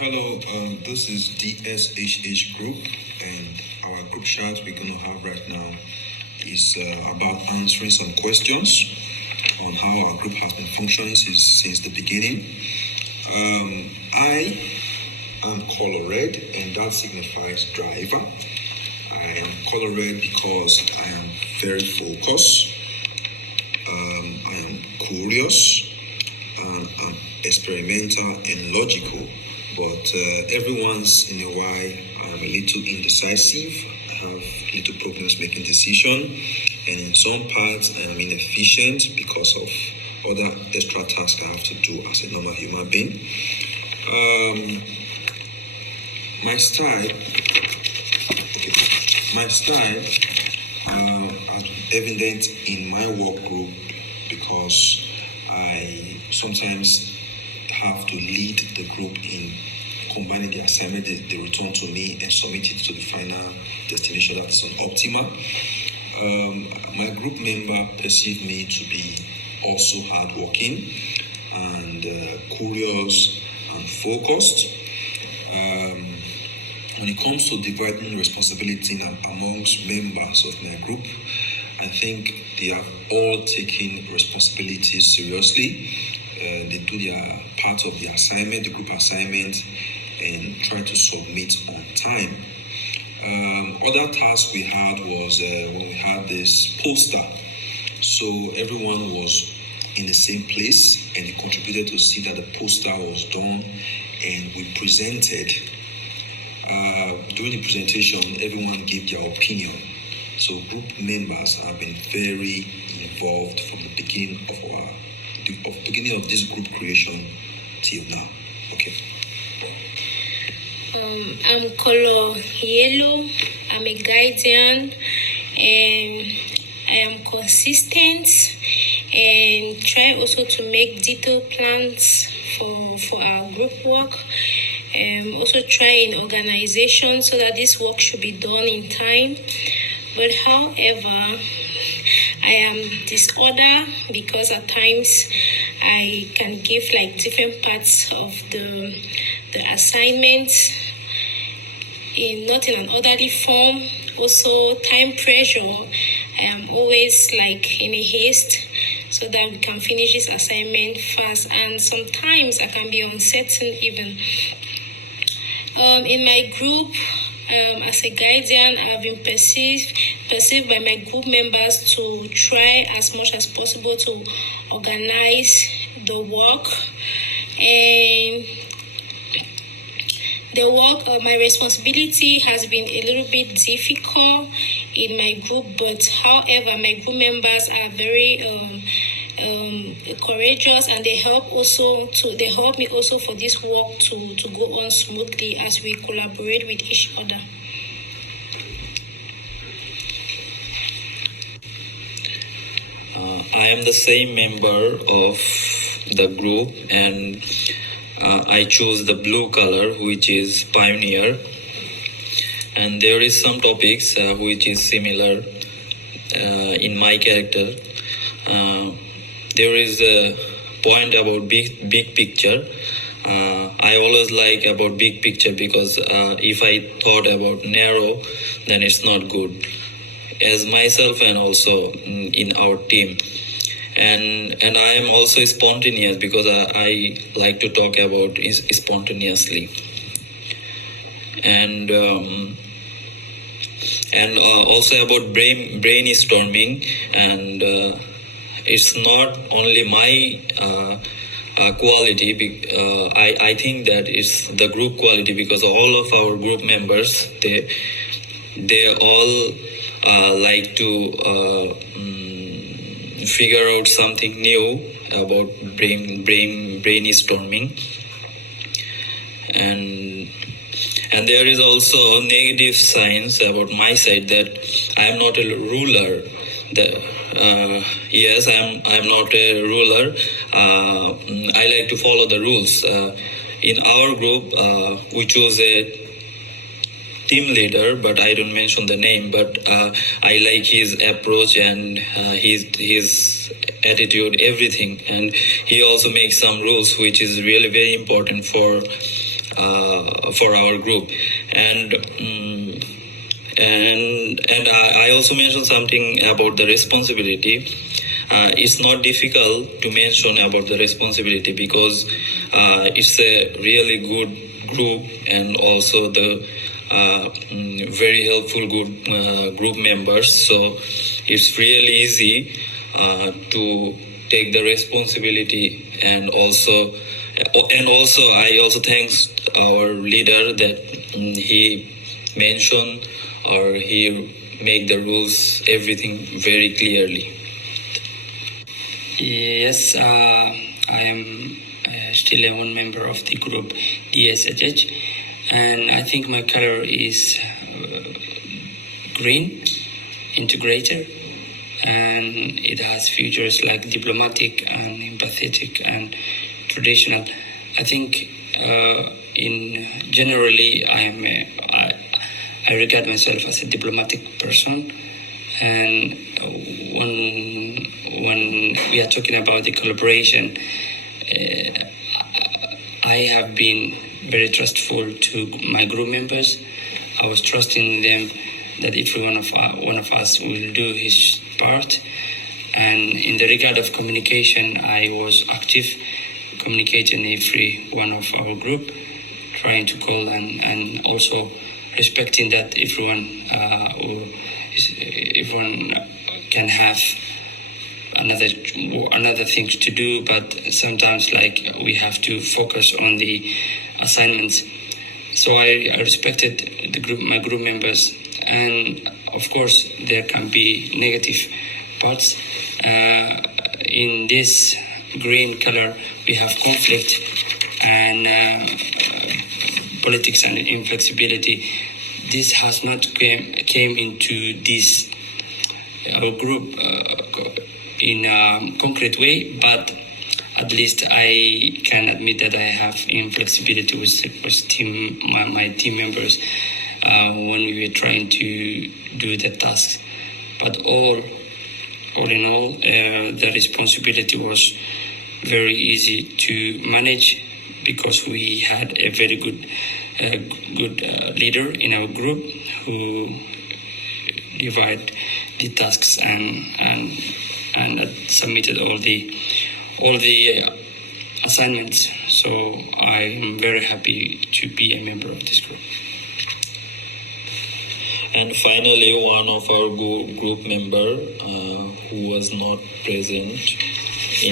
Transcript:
Hello, this is DSHH Group, and our group chat we're going to have right now is about answering some questions on how our group has been functioning since the beginning. I am color red, and that signifies driver. I am color red because I am very focused. I am curious. I'm experimental and logical. But every once in a while, I'm a little indecisive. I have little problems making decisions, and in some parts, I'm inefficient because of other extra tasks I have to do as a normal human being. My style has been evident in my work group because I sometimes have to lead the group in combining the assignment they return to me and submit it to the final destination that is on Optima. My group member perceive me to be also hardworking and curious and focused. When it comes to dividing responsibility amongst members of my group, I think they have all taken responsibility seriously. They do their part of the assignment, the group assignment, and try to submit on time. Other task we had was when we had this poster. So everyone was in the same place, and it contributed to see that the poster was done, and we presented. During the presentation, everyone gave their opinion. So group members have been very involved from the beginning of this group creation till now. Okay. I'm color yellow. I'm a guardian, and I am consistent and try also to make detailed plans for our group work. Also try in organization so that this work should be done in time. But however, I am disorder because at times I can give like different parts of the assignment not in an orderly form. Also time pressure. I am always like in a haste so that we can finish this assignment fast, and sometimes I can be uncertain even. In my group, as a guardian, I have been perceived by my group members to try as much as possible to organize the work. And the work of my responsibility has been a little bit difficult in my group, but however, my group members are very courageous, and they help me also for this work to go on smoothly as we collaborate with each other. I am the same member of the group, and I choose the blue color, which is pioneer. And there is some topics which is similar in my character. There is a point about big picture. I always like about big picture because if I thought about narrow, then it's not good. As myself and also in our team. And I am also spontaneous because I like to talk about spontaneously. And also about brainstorming, and it's not only my quality. I think that it's the group quality because all of our group members they all like to figure out something new about brainstorming, and there is also negative signs about my side that I am not a ruler. Yes, I am not a ruler. I like to follow the rules. In our group, we chose a team leader, but I don't mention the name. But I like his approach and his attitude, everything. And he also makes some rules, which is really very important for for our group. And I also mentioned something about the responsibility. It's not difficult to mention about the responsibility because it's a really good group, and also the very helpful group members. So it's really easy to take the responsibility, and also I also thanks our leader that he mentioned or he make the rules everything very clearly. Yes, I am still one member of the group DSHH, and I think my color is green, integrator, and it has features like diplomatic and empathetic and traditional. I think in generally I regard myself as a diplomatic person, and when we are talking about the collaboration, I have been very trustful to my group members. I was trusting them that if one of us will do his part. And in the regard of communication, I was active, communicating every one of our group, trying to call and also respecting that everyone can have another things to do, but sometimes like we have to focus on the assignments. So I respected my group members, and of course there can be negative parts. In this green color we have conflict and politics and inflexibility. This has not came into this our group in a concrete way, but at least I can admit that I have inflexibility with my team members when we were trying to do the tasks. But all in all, the responsibility was very easy to manage because we had a very good leader in our group who divided the tasks and submitted all the assignments. So I'm very happy to be a member of this group. And finally, one of our group member who was not present